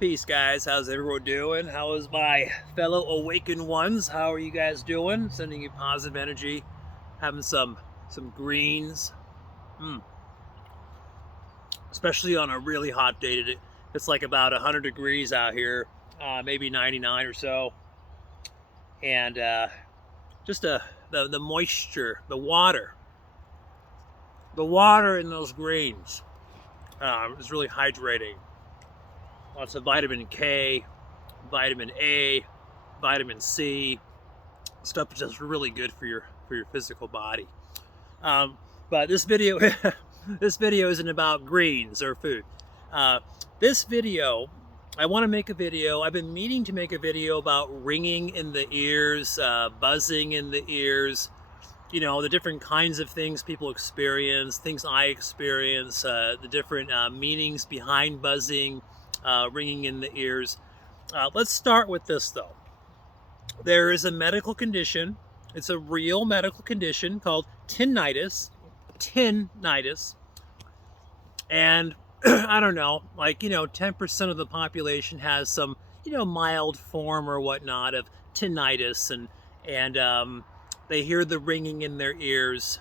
Peace, guys. How's everyone doing? How is my fellow awakened ones? How are you guys doing? Sending you positive energy. Having some greens. Especially on a really hot day. It's like about 100 degrees out here, maybe 99 or so. And just the moisture, the water in those greens is really hydrating. Lots of vitamin K, vitamin A, vitamin C, stuff that's just really good for your physical body. But this video, this video isn't about greens or food. This video, I want to make a video. I've been meaning to make a video about ringing in the ears, buzzing in the ears. You know, the different kinds of things people experience, things I experience, the different meanings behind buzzing. Ringing in the ears. Let's start with this though. There is a medical condition. It's a real medical condition called tinnitus. And I don't know, like, 10% of the population has some, mild form or whatnot of tinnitus, and they hear the ringing in their ears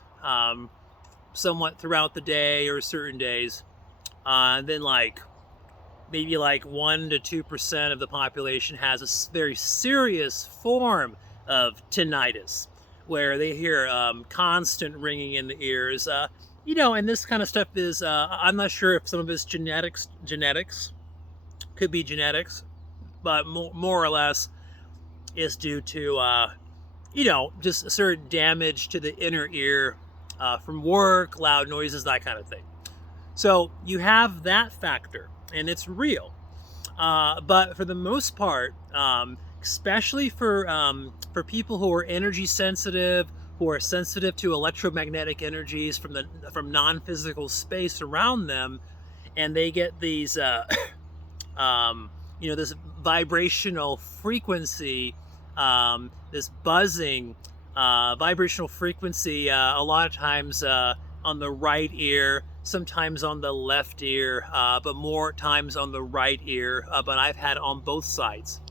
somewhat throughout the day or certain days. And then maybe 1 to 2% of the population has a very serious form of tinnitus, where they hear constant ringing in the ears. And this kind of stuff is, I'm not sure if some of it's genetics, could be genetics, but more or less is due to, just a certain damage to the inner ear from work, loud noises, that kind of thing. So you have that factor. And it's real, but for the most part, especially for people who are energy sensitive, who are sensitive to electromagnetic energies from non-physical space around them, and they get these, this vibrational frequency, this buzzing, vibrational frequency, a lot of times on the right ear. Sometimes on the left ear, but more times on the right ear, but I've had it on both sides.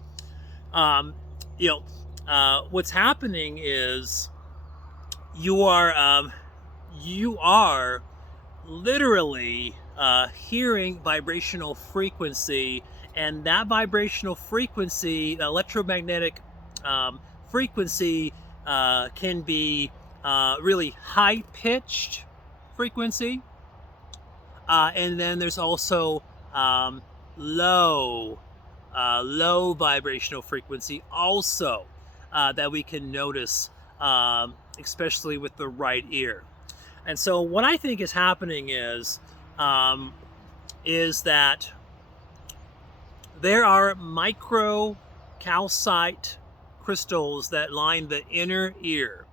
What's happening is you are literally hearing vibrational frequency, and that vibrational frequency, the electromagnetic frequency, can be really high-pitched frequency. And then there's also low vibrational frequency also that we can notice, especially with the right ear. And so what I think is happening is that there are micro calcite crystals that line the inner ear.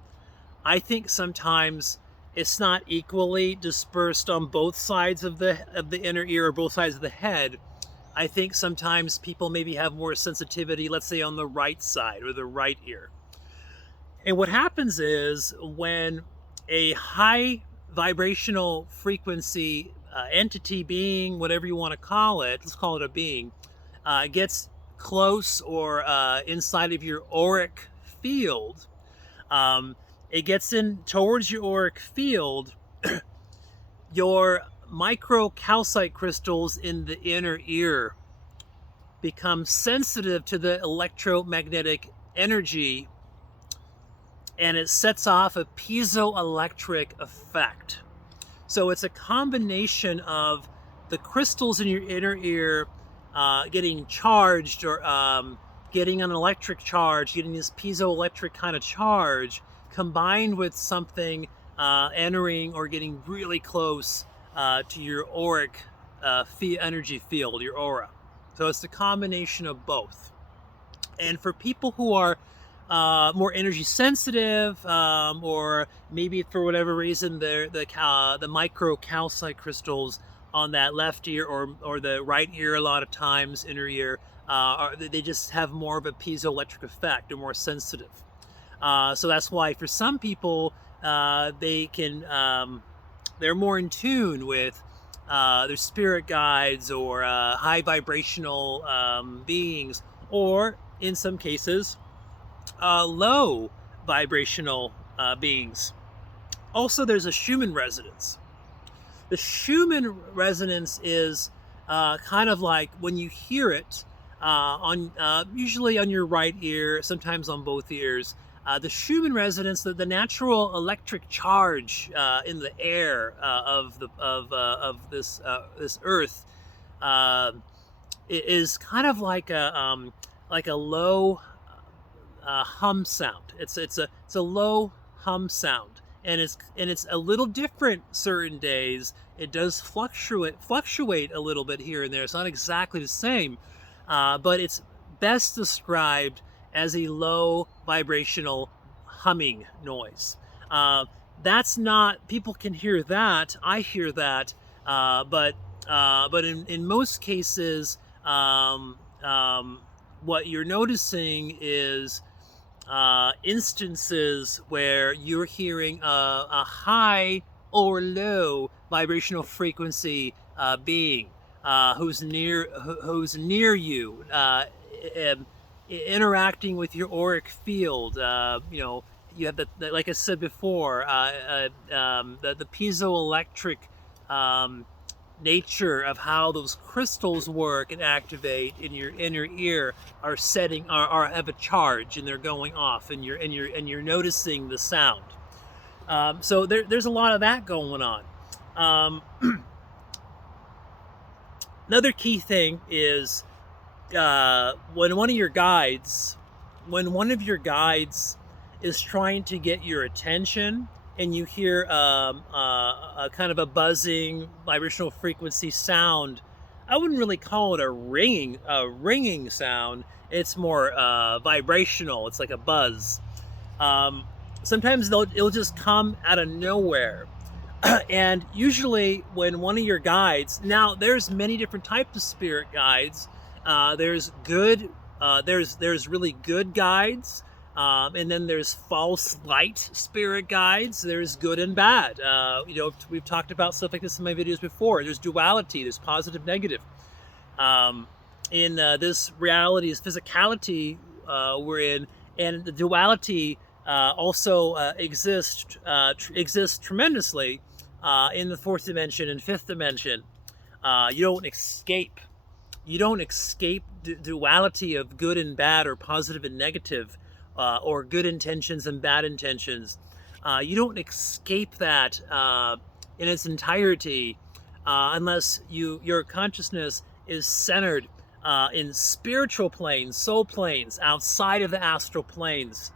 I think sometimes it's not equally dispersed on both sides of the inner ear or both sides of the head. I think sometimes people maybe have more sensitivity, let's say on the right side or the right ear. And what happens is when a high vibrational frequency entity, being, whatever you want to call it, let's call it a being, gets close or inside of your auric field, it gets in towards your auric field, your microcalcite crystals in the inner ear become sensitive to the electromagnetic energy, and it sets off a piezoelectric effect. So it's a combination of the crystals in your inner ear getting charged, or getting an electric charge, getting this piezoelectric kind of charge, combined with something entering or getting really close to your auric energy field, your aura. So it's a combination of both. And for people who are more energy sensitive, or maybe for whatever reason the micro calcite crystals on that left ear or the right ear, a lot of times inner ear, they just have more of a piezoelectric effect, or more sensitive. So that's why for some people they're more in tune with their spirit guides or high vibrational beings, or in some cases, low vibrational beings. Also, there's a Schumann resonance. The Schumann resonance is kind of like when you hear it usually on your right ear, sometimes on both ears. The Schumann resonance, the natural electric charge in the air of this Earth, is kind of like a low hum sound. It's a low hum sound, and it's a little different certain days. It does fluctuate a little bit here and there. It's not exactly the same, but it's best described as a low vibrational humming noise. That's not, people can hear that. I hear that, but in most cases, what you're noticing is instances where you're hearing a high or low vibrational frequency being who's near you, interacting with your auric field. You have the like I said before, the piezoelectric nature of how those crystals work and activate in your inner ear are have a charge, and they're going off, and you're noticing the sound. So there's a lot of that going on. Another key thing is when one of your guides is trying to get your attention, and you hear a kind of a buzzing vibrational frequency sound. I wouldn't really call it a ringing sound. It's more vibrational. It's like a buzz. Sometimes it'll just come out of nowhere. And usually when one of your guides, now there's many different types of spirit guides. There's really good guides. And then there's false light spirit guides. There's good and bad. We've talked about stuff like this in my videos before. There's duality. There's positive, negative. In this reality, this physicality we're in, and the duality also exists tremendously in the fourth dimension and fifth dimension. You don't escape duality of good and bad, or positive and negative. Or good intentions and bad intentions. You don't escape that in its entirety unless your consciousness is centered in spiritual planes, soul planes, outside of the astral planes.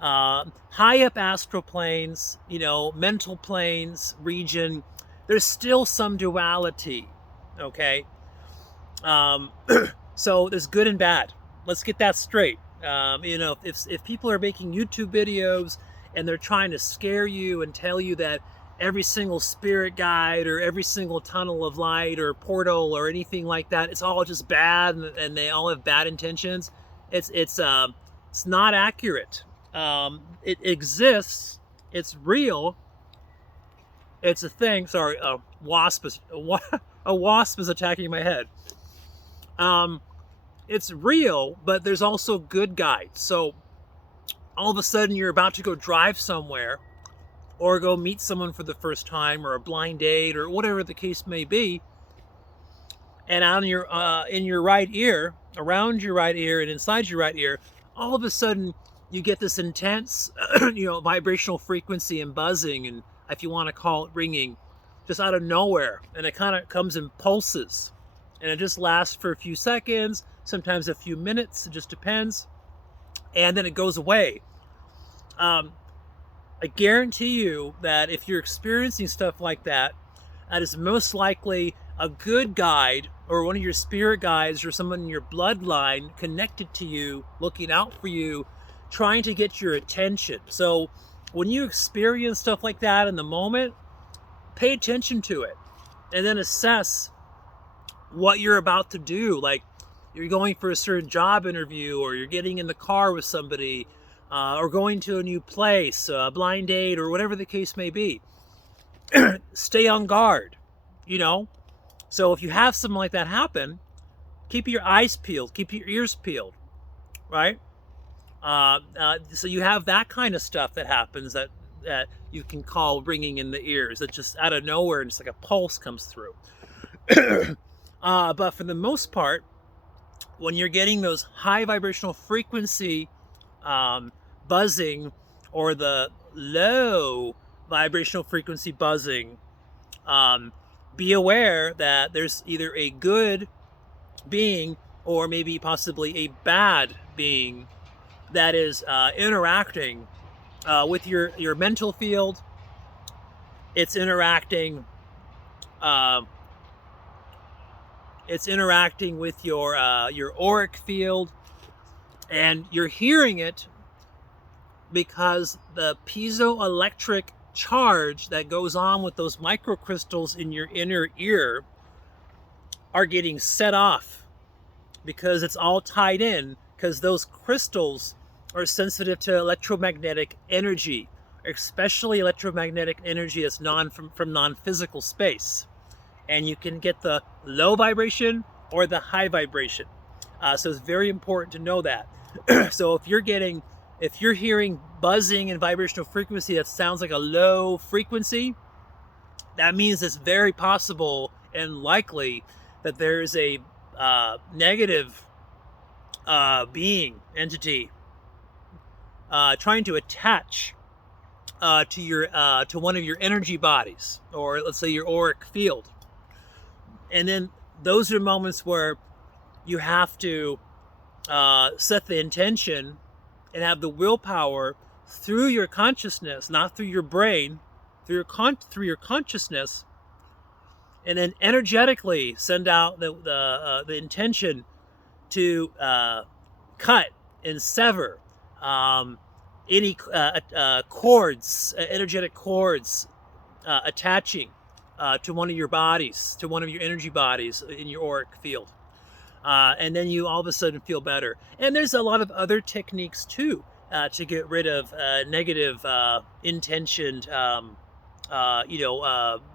High up astral planes, mental planes, region, there's still some duality, okay? So there's good and bad. Let's get that straight. If people are making YouTube videos and they're trying to scare you and tell you that every single spirit guide or every single tunnel of light or portal or anything like that, it's all just bad and they all have bad intentions, it's not accurate. It exists. It's real. It's a thing. Sorry, a wasp is attacking my head. It's real, but there's also good guides. So all of a sudden you're about to go drive somewhere or go meet someone for the first time, or a blind date, or whatever the case may be. And on your in your right ear, around your right ear and inside your right ear, all of a sudden you get this intense vibrational frequency and buzzing, and if you want to call it ringing, just out of nowhere. And it kind of comes in pulses. And it just lasts for a few seconds, sometimes a few minutes, it just depends. And then it goes away. I guarantee you that if you're experiencing stuff like that, that is most likely a good guide, or one of your spirit guides, or someone in your bloodline connected to you, looking out for you, trying to get your attention. So when you experience stuff like that in the moment, pay attention to it, and then assess what you're about to do. Like, you're going for a certain job interview, or you're getting in the car with somebody, or going to a new place, a blind date, or whatever the case may be. Stay on guard. So if you have something like that happen, keep your eyes peeled, keep your ears peeled, right? So you have that kind of stuff that happens that you can call ringing in the ears. That just out of nowhere, just like a pulse comes through. But for the most part, when you're getting those high vibrational frequency buzzing or the low vibrational frequency buzzing, be aware that there's either a good being or maybe possibly a bad being that is interacting with your mental field. It's interacting with your auric field, and you're hearing it because the piezoelectric charge that goes on with those microcrystals in your inner ear are getting set off, because it's all tied in, because those crystals are sensitive to electromagnetic energy, especially electromagnetic energy that's from non-physical space. And you can get the low vibration or the high vibration. So it's very important to know that. So if you're hearing buzzing and vibrational frequency that sounds like a low frequency, that means it's very possible and likely that there is a negative being, entity, trying to attach to one of your energy bodies, or let's say your auric field. And then those are moments where you have to set the intention and have the willpower through your consciousness, not through your brain, through your consciousness, and then energetically send out the intention to cut and sever any cords, energetic cords attaching to one of your bodies, to one of your energy bodies in your auric field. And then you all of a sudden feel better. And there's a lot of other techniques too to get rid of negative intentioned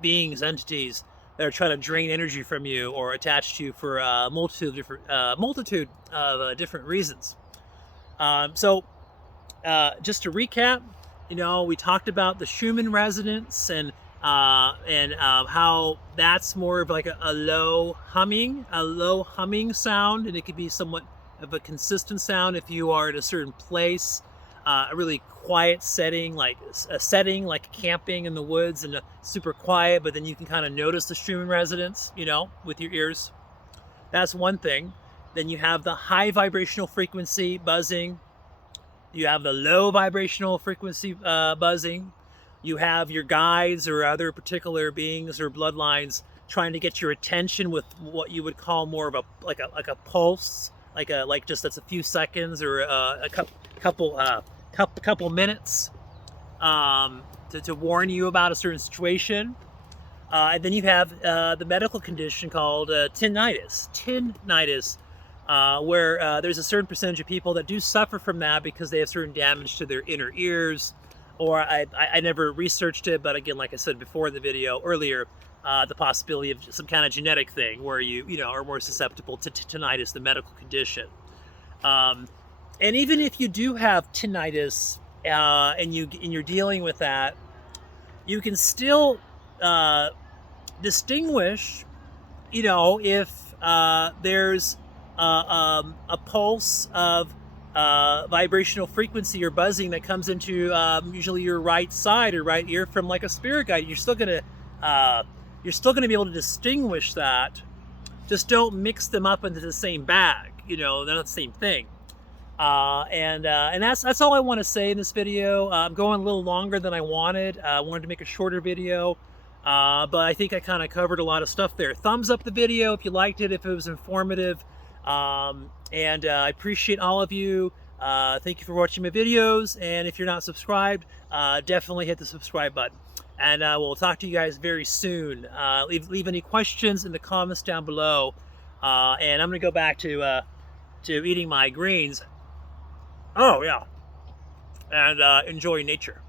beings, entities that are trying to drain energy from you or attach to you for a multitude of different reasons. So just to recap, we talked about the Schumann Resonance and how that's more of like a low humming sound, and it could be somewhat of a consistent sound if you are at a certain place, a really quiet setting, like camping in the woods and super quiet, but then you can kind of notice the Schumann Resonance, with your ears. That's one thing. Then you have the high vibrational frequency buzzing. You have the low vibrational frequency buzzing. You have your guides or other particular beings or bloodlines trying to get your attention with what you would call more of a pulse, like just that's a few seconds or a couple minutes to warn you about a certain situation. And then you have the medical condition called tinnitus. Where there's a certain percentage of people that do suffer from that because they have certain damage to their inner ears. Or I never researched it, but again, like I said before in the video earlier, the possibility of some kind of genetic thing where you are more susceptible to tinnitus, the medical condition. And even if you do have tinnitus and you're dealing with that, you can still distinguish, if there's a pulse of vibrational frequency or buzzing that comes into usually your right side or right ear from like a spirit guide. You're still gonna be able to distinguish that. Just don't mix them up into the same bag. They're not the same thing. And that's all I want to say in this video. I'm going a little longer than I wanted. I wanted to make a shorter video, but I think I kind of covered a lot of stuff there. Thumbs up the video if you liked it, if it was informative. And I appreciate all of you. Thank you for watching my videos. And if you're not subscribed, definitely hit the subscribe button. And we'll talk to you guys very soon. Leave any questions in the comments down below. And I'm going to go back to eating my greens. Oh, yeah. And enjoy nature.